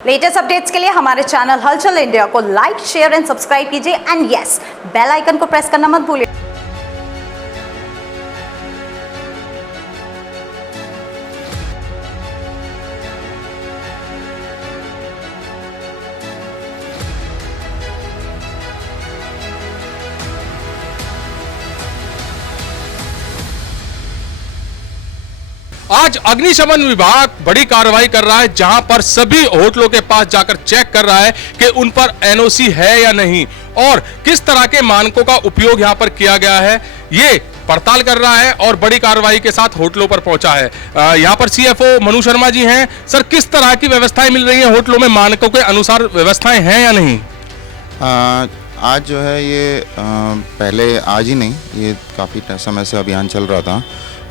Latest updates के लिए हमारे चैनल हलचल इंडिया को लाइक, शेयर एंड सब्सक्राइब कीजिए एंड यस, बेल आइकन को प्रेस करना मत भूलिए। आज अग्निशमन विभाग बड़ी कार्रवाई कर रहा है, जहां पर सभी होटलों के पास जाकर चेक कर रहा है कि उन पर एनओसी है या नहीं और किस तरह के मानकों का उपयोग यहां पर किया गया है, ये पड़ताल कर रहा है और बड़ी कार्रवाई के साथ होटलों पर पहुंचा है। यहां पर सीएफओ मनु शर्मा जी हैं। सर, किस तरह की व्यवस्थाएं मिल रही हैं होटलों में, मानकों के अनुसार व्यवस्थाएं हैं या नहीं? आज जो है ये पहले आज ही नहीं, ये काफ़ी समय से अभियान चल रहा था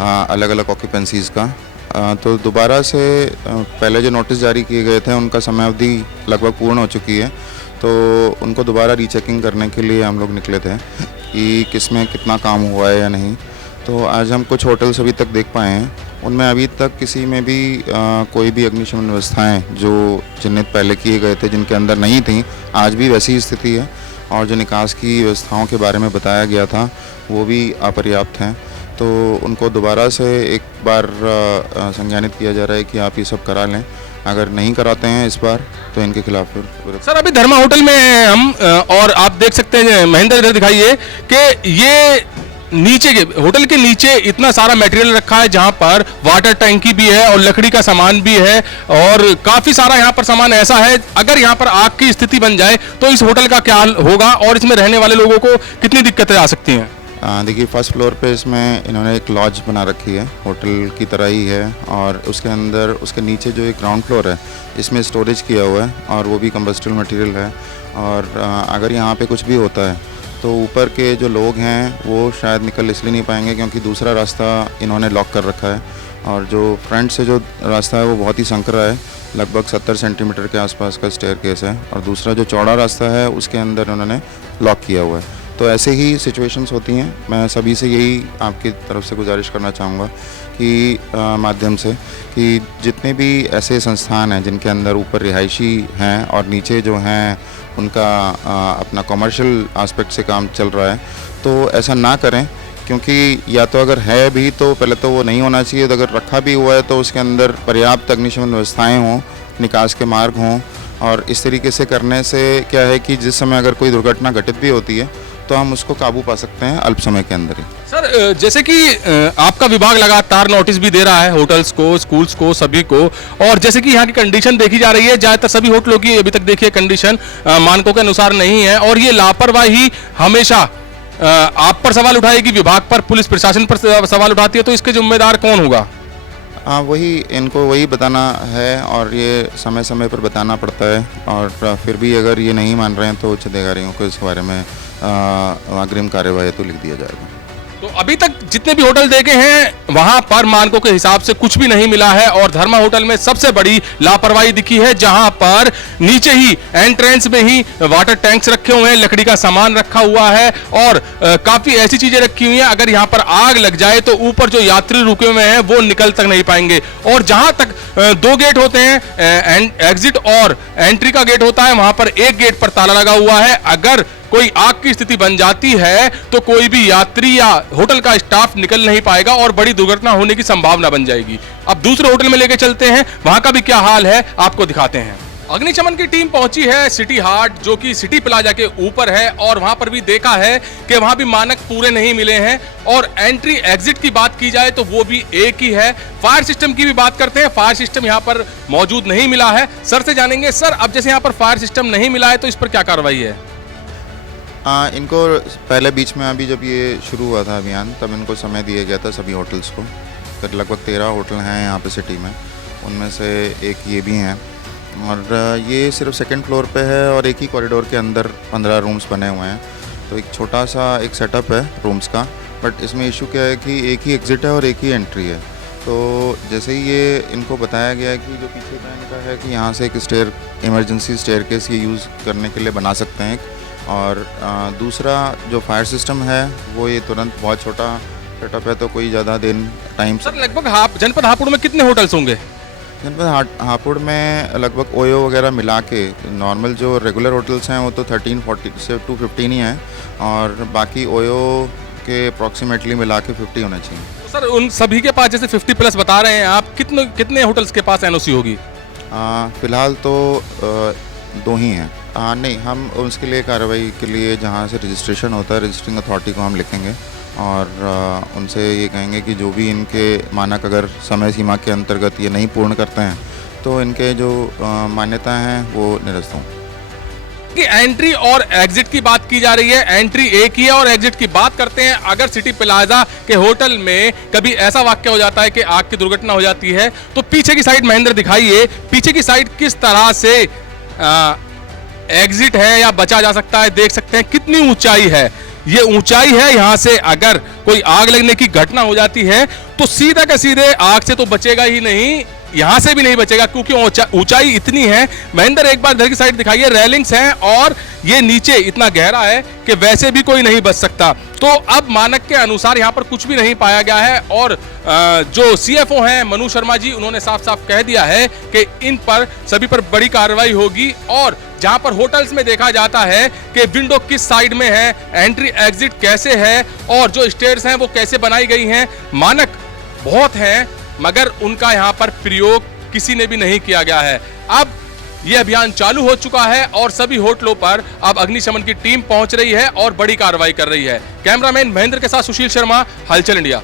अलग अलग ऑक्यूपेंसीज़ का। तो दोबारा से पहले जो नोटिस जारी किए गए थे उनका समय अवधि लगभग पूर्ण हो चुकी है, तो उनको दोबारा रीचेकिंग करने के लिए हम लोग निकले थे कि किस में कितना काम हुआ है या नहीं। तो आज हम कुछ होटल्स अभी तक देख पाए हैं, उनमें अभी तक किसी में भी कोई भी अग्निशमन व्यवस्थाएँ जो चिन्हित पहले किए गए थे जिनके अंदर नहीं थी, आज भी वैसी ही स्थिति है। और जो निकास की व्यवस्थाओं के बारे में बताया गया था वो भी अपर्याप्त हैं, तो उनको दोबारा से एक बार संज्ञानित किया जा रहा है कि आप ये सब करा लें। अगर नहीं कराते हैं इस बार तो इनके खिलाफ फिर। सर, अभी धर्मा होटल में हैं हम और आप देख सकते हैं, महेंद्र इधर दिखाइए कि ये नीचे के होटल के नीचे इतना सारा मटेरियल रखा है, जहां पर वाटर टैंकी भी है और लकड़ी का सामान भी है और काफी सारा यहां पर सामान ऐसा है, अगर यहां पर आग की स्थिति बन जाए तो इस होटल का क्या हाल होगा और इसमें रहने वाले लोगों को कितनी दिक्कतें आ सकती हैं? देखिए, फर्स्ट फ्लोर पे इसमें इन्होंने एक लॉज बना रखी है, होटल की तरह ही है, और उसके अंदर उसके नीचे जो एक ग्राउंड फ्लोर है इसमें स्टोरेज किया हुआ है और वो भी कंबस्टिबल मटेरियल है। और अगर यहाँ पे कुछ भी होता है तो ऊपर के जो लोग हैं वो शायद निकल इसलिए नहीं पाएंगे क्योंकि दूसरा रास्ता इन्होंने लॉक कर रखा है, और जो फ्रंट से जो रास्ता है वो बहुत ही संकरा है, लगभग 70 सेंटीमीटर के आसपास का स्टेयरकेस है, और दूसरा जो चौड़ा रास्ता है उसके अंदर उन्होंने लॉक किया हुआ है। तो ऐसे ही सिचुएशंस होती हैं। मैं सभी से यही आपकी तरफ से गुजारिश करना चाहूँगा कि माध्यम से कि जितने भी ऐसे संस्थान हैं जिनके अंदर ऊपर रिहायशी हैं और नीचे जो हैं उनका अपना कमर्शियल एस्पेक्ट से काम चल रहा है, तो ऐसा ना करें, क्योंकि या तो अगर है भी तो पहले तो वो नहीं होना चाहिए, तो अगर रखा भी हुआ है तो उसके अंदर पर्याप्त अग्निशमन व्यवस्थाएँ हों, निकास के मार्ग हों, और इस तरीके से करने से क्या है कि जिस समय अगर कोई दुर्घटना घटित भी होती है तो हम उसको काबू पा सकते हैं अल्प समय के अंदर ही। सर, जैसे कि आपका विभाग लगातार नोटिस भी दे रहा है होटल्स को, स्कूल्स को, सभी को, और जैसे कि यहाँ की कंडीशन देखी जा रही है, ज़्यादातर सभी होटलों की अभी तक देखिए कंडीशन मानकों के अनुसार नहीं है, और ये लापरवाही हमेशा आप पर सवाल उठाएगी, विभाग पर, पुलिस प्रशासन पर सवाल उठाती है, तो इसके जिम्मेदार कौन होगा? हाँ, वही इनको वही बताना है और ये समय समय पर बताना पड़ता है, और फिर भी अगर ये नहीं मान रहे हैं तो उच्च अधिकारियों को इस बारे में अग्रिम कार्यवाही तो लिख दिया जाएगा। तो अभी तक जितने भी होटल देखे हैं वहां पर मानकों के हिसाब से कुछ भी नहीं मिला है, और धर्मा होटल में सबसे बड़ी लापरवाही दिखी है, जहां पर नीचे ही एंट्रेंस में ही वाटर टैंक्स रखे हुए हैं, लकड़ी का सामान रखा हुआ है और काफी ऐसी चीजें रखी हुई हैं, अगर यहां पर आग लग जाए तो ऊपर जो यात्री रुके हुए हैं वो निकल तक नहीं पाएंगे। और जहां तक दो गेट होते हैं, एग्जिट और एंट्री का गेट होता है, वहां पर एक गेट पर ताला लगा हुआ है। अगर कोई आग की स्थिति बन जाती है तो कोई भी यात्री या होटल का स्टाफ निकल नहीं पाएगा और बड़ी दुर्घटना होने की संभावना बन जाएगी। अब दूसरे होटल में लेके चलते हैं, वहां का भी क्या हाल है आपको दिखाते हैं। अग्निशमन की टीम पहुंची है सिटी हार्ट, जो कि सिटी प्लाजा के ऊपर है, और वहां पर भी देखा है कि वहां भी मानक पूरे नहीं मिले हैं, और एंट्री एग्जिट की बात की जाए तो वो भी एक ही है। फायर सिस्टम की भी बात करते हैं, फायर सिस्टम यहां पर मौजूद नहीं मिला है। सर से जानेंगे, सर अब जैसे यहां पर फायर सिस्टम नहीं मिला है तो इस पर क्या कार्रवाई है? इनको पहले बीच में अभी जब ये शुरू हुआ था अभियान, तब इनको समय दिया गया था सभी होटल्स को, तो लगभग 13 होटल हैं यहाँ पे सिटी में, उनमें से एक ये भी हैं, और ये सिर्फ सेकंड फ्लोर पे है और एक ही कॉरिडोर के अंदर 15 रूम्स बने हुए हैं, तो एक छोटा सा एक सेटअप है रूम्स का। बट इसमें इशू क्या है कि एक ही एग्ज़िट है और एक ही एंट्री है। तो जैसे ही ये इनको बताया गया है कि जो पीछे का इनका है कि यहाँ से एक इमरजेंसी स्टेयरकेस ये यूज़ करने के लिए बना सकते हैं, और दूसरा जो फायर सिस्टम है वो ये तुरंत बहुत छोटा सेटअप है, तो कोई ज़्यादा दिन टाइम। सर, लगभग जनपद हापुड़ में कितने होटल्स होंगे? जनपद हापुड़ में लगभग ओयो वगैरह मिला के नॉर्मल जो रेगुलर होटल्स हैं वो तो 1340 से 215 ही हैं, और बाकी ओयो के अप्रॉक्सीमेटली मिला के 50 होना चाहिए। तो सर उन सभी के पास जैसे 50 प्लस बता रहे हैं आप, कितने कितने होटल्स के पास एनओसी होगी? फ़िलहाल तो 2 ही हैं। नहीं, हम उसके लिए कार्रवाई के लिए जहाँ से रजिस्ट्रेशन होता है रजिस्ट्रिंग अथॉरिटी को हम लिखेंगे और उनसे ये कहेंगे कि जो भी इनके मानक अगर समय सीमा के अंतर्गत ये नहीं पूर्ण करते हैं तो इनके जो मान्यता हैं वो निरस्त हों। कि एंट्री और एग्जिट की बात की जा रही है, एंट्री एक ही है और एग्जिट की बात करते हैं। अगर सिटी प्लाजा के होटल में कभी ऐसा वाक्य हो जाता है कि आग की दुर्घटना हो जाती है तो पीछे की साइड महेंद्र दिखाइए, पीछे की साइड किस तरह से एग्जिट है या बचा जा सकता है। देख सकते हैं कितनी ऊंचाई है, ये ऊंचाई है। यहां से अगर कोई आग लगने की घटना हो जाती है तो सीधा का सीधे आग से तो बचेगा ही नहीं, यहां से भी नहीं बचेगा क्योंकि ऊंचाई इतनी है। महेंद्र एक बार इधर की साइड दिखाइए, रेलिंग्स हैं और ये नीचे इतना गहरा है कि वैसे भी कोई नहीं बच सकता। तो अब मानक के अनुसार यहां पर कुछ भी नहीं पाया गया है और जो सीएफओ हैं मनु शर्मा जी, उन्होंने साफ साफ कह दिया है कि इन पर सभी पर बड़ी कार्रवाई होगी। और जहां पर होटल्स में देखा जाता है कि विंडो किस साइड में है, एंट्री एग्जिट कैसे है और जो स्टेयर्स हैं वो कैसे बनाई गई हैं, मानक बहुत हैं मगर उनका यहां पर प्रयोग किसी ने भी नहीं किया गया है। अब यह अभियान चालू हो चुका है और सभी होटलों पर अब अग्निशमन की टीम पहुंच रही है और बड़ी कार्रवाई कर रही है। कैमरामैन महेंद्र के साथ सुशील शर्मा, हलचल इंडिया।